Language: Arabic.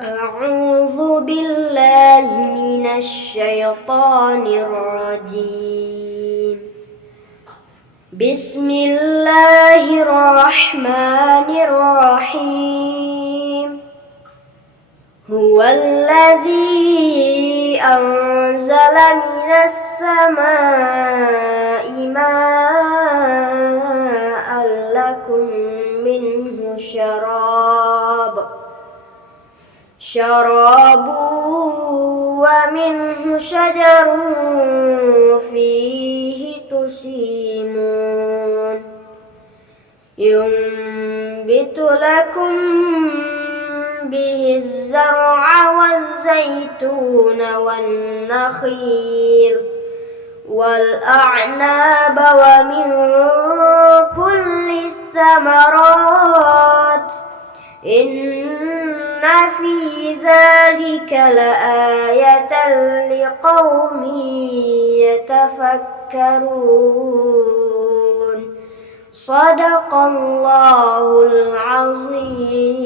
أعوذ بالله من الشيطان الرجيم. بسم الله الرحمن الرحيم. هو الذي أنزل من السماء ماء لكم منه شراب ومنه شجر فيه تسيمون ينبت لكم به الزرع والزيتون والنخيل والأعناب ومن كل الثمرات إن في ذلك لآية لقوم يتفكرون. صدق الله العظيم.